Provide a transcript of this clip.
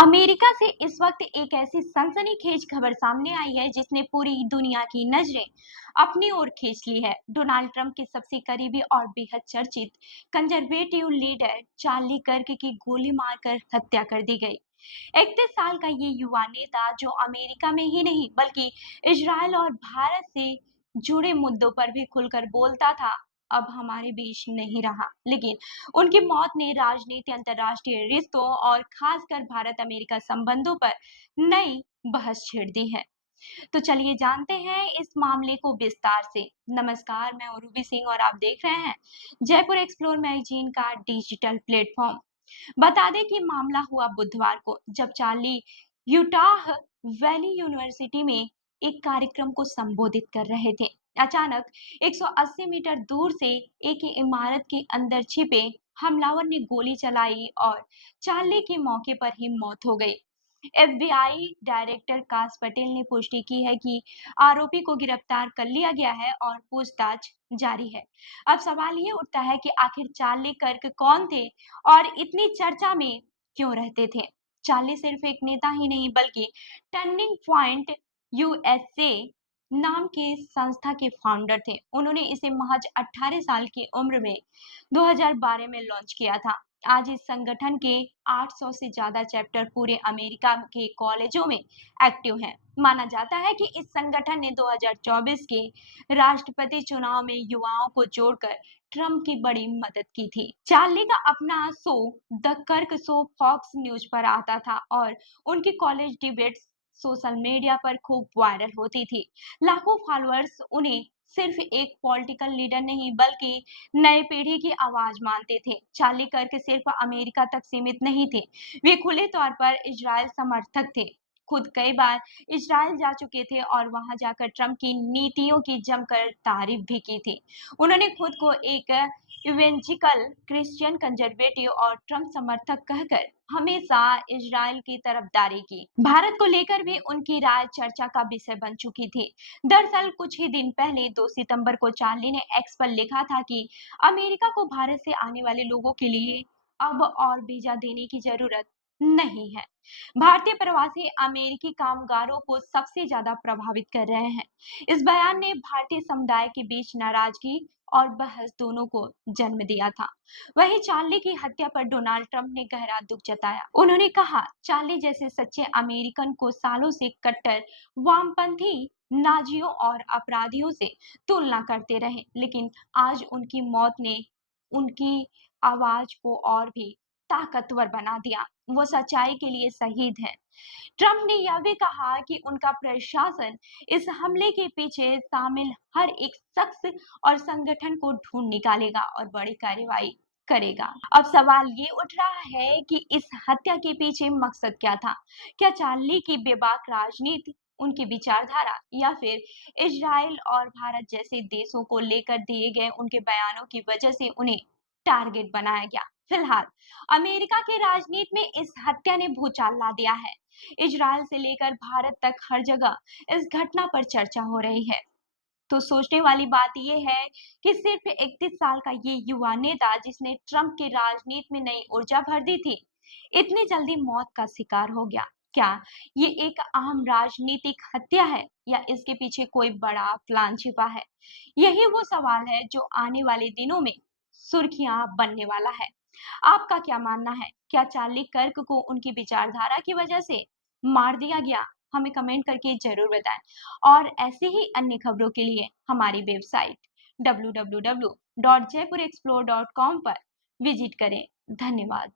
America से इस वक्त एक ऐसी सनसनीखेज खबर सामने आई है जिसने पूरी दुनिया की नजरें अपनी ओर खींच ली है। डोनाल्ड ट्रंप के सबसे करीबी और बेहद चर्चित कंजर्वेटिव लीडर चार्ली कर्क की गोली मारकर हत्या कर दी गई। 31 साल का ये युवा नेता जो अमेरिका में ही नहीं बल्कि इजरायल और भारत से जुड़े मुद्दों पर भी खुलकर बोलता था, अब हमारे बीच नहीं रहा। लेकिन उनकी मौत ने राजनीति, अंतर्राष्ट्रीय रिश्तों और खासकर भारत अमेरिका संबंधों पर नई बहस छेड़ दी है। तो चलिए जानते हैं इस मामले को विस्तार से। नमस्कार, मैं उर्वी सिंह और आप देख रहे हैं जयपुर एक्सप्लोर मैगजीन का डिजिटल प्लेटफॉर्म। बता दें कि मामला हुआ बुधवार को, जब चार्ली यूटाह वैली यूनिवर्सिटी में एक कार्यक्रम को संबोधित कर रहे थे। अचानक 180 मीटर दूर से एक इमारत के अंदर छिपे हमलावर ने गोली चलाई और चार्ली की मौके पर ही मौत हो गई। एफबीआई डायरेक्टर काश पटेल ने पुष्टि की है कि आरोपी को गिरफ्तार कर लिया गया है और पूछताछ जारी है। अब सवाल ये उठता है कि आखिर चार्ली कर्क कौन थे और इतनी चर्चा में क्यों रहते थे। चार्ली सिर्फ एक नेता ही नहीं बल्कि टर्निंग पॉइंट यूएसए नाम के संस्था के फाउंडर थे। उन्होंने इसे महज 18 साल की उम्र में 2012 में लॉन्च किया था। आज इस संगठन के 800 से ज्यादा चैप्टर पूरे अमेरिका के कॉलेजों में एक्टिव हैं। माना जाता है कि इस संगठन ने 2024 के राष्ट्रपति चुनाव में युवाओं को जोड़कर ट्रंप की बड़ी मदद की थी। चार्ली का अपना शो द कर्क शो फॉक्स न्यूज पर आता था और उनकी कॉलेज डिबेट्स सोशल मीडिया पर खूब वायरल होती थी। लाखों फॉलोअर्स उन्हें सिर्फ एक पॉलिटिकल लीडर नहीं बल्कि नई पीढ़ी की आवाज मानते थे। चार्ली कर्क सिर्फ अमेरिका तक सीमित नहीं थे, वे खुले तौर पर इजराइल समर्थक थे। खुद कई बार इजराइल जा चुके थे और वहां जाकर ट्रंप की नीतियों की जमकर तारीफ भी की थी। उन्होंने खुद को एक इवेंजिकल क्रिश्चियन कंजर्वेटिव और ट्रंप समर्थक कहकर हमेशा इजराइल की तरफदारी की। भारत को लेकर भी उनकी राय चर्चा का विषय बन चुकी थी। दरअसल कुछ ही दिन पहले 2 सितंबर को चार्ली ने एक्स पर लिखा था कि अमेरिका को भारत से आने वाले लोगों के लिए अब और वीजा देने की जरूरत नहीं है। भारतीय प्रवासी अमेरिकी कामगारों को सबसे ज्यादा प्रभावित कर रहे हैं। इस बयान ने भारतीय समुदाय के बीच नाराजगी और बहस दोनों को जन्म दिया था। वहीं चार्ली की हत्या पर डोनाल्ड ट्रंप ने गहरा दुख जताया। उन्होंने कहा, चार्ली जैसे सच्चे अमेरिकन को सालों से कट्टर वामपंथी नाजियों और अपराधियों से तुलना करते रहे, लेकिन आज उनकी मौत ने उनकी आवाज को और भी ताकतवर बना दिया। वो सच्चाई के लिए शहीद हैं। ट्रंप ने यह भी कहा कि उनका प्रशासन इस हमले के पीछे शामिल हर एक शख्स और संगठन को ढूंढ निकालेगा और बड़ी कार्रवाई करेगा। अब सवाल ये उठ रहा है कि इस हत्या के पीछे मकसद क्या था? क्या चार्ली की बेबाक राजनीति, उनकी विचारधारा या फिर इजराइल और भारत जैसे देशों को लेकर दिए गए उनके बयानों की वजह से उन्हें टारगेट बनाया गया? फिलहाल अमेरिका की राजनीति में इस हत्या ने भूचाल ला दिया है। इजराइल से लेकर भारत तक हर जगह इस घटना पर चर्चा हो रही है। तो सोचने वाली बात यह है कि सिर्फ 31 साल का ये युवा नेता जिसने ट्रंप की राजनीति में नई ऊर्जा भर दी थी, इतनी जल्दी मौत का शिकार हो गया। क्या ये एक आम राजनीतिक हत्या है या इसके पीछे कोई बड़ा प्लान छिपा है? यही वो सवाल है जो आने वाले दिनों में सुर्खियां बनने वाला है। आपका क्या मानना है? क्या चार्ली कर्क को उनकी विचारधारा की वजह से मार दिया गया? हमें कमेंट करके जरूर बताएं और ऐसे ही अन्य खबरों के लिए हमारी वेबसाइट www.jaipurexplore.com पर विजिट करें। धन्यवाद।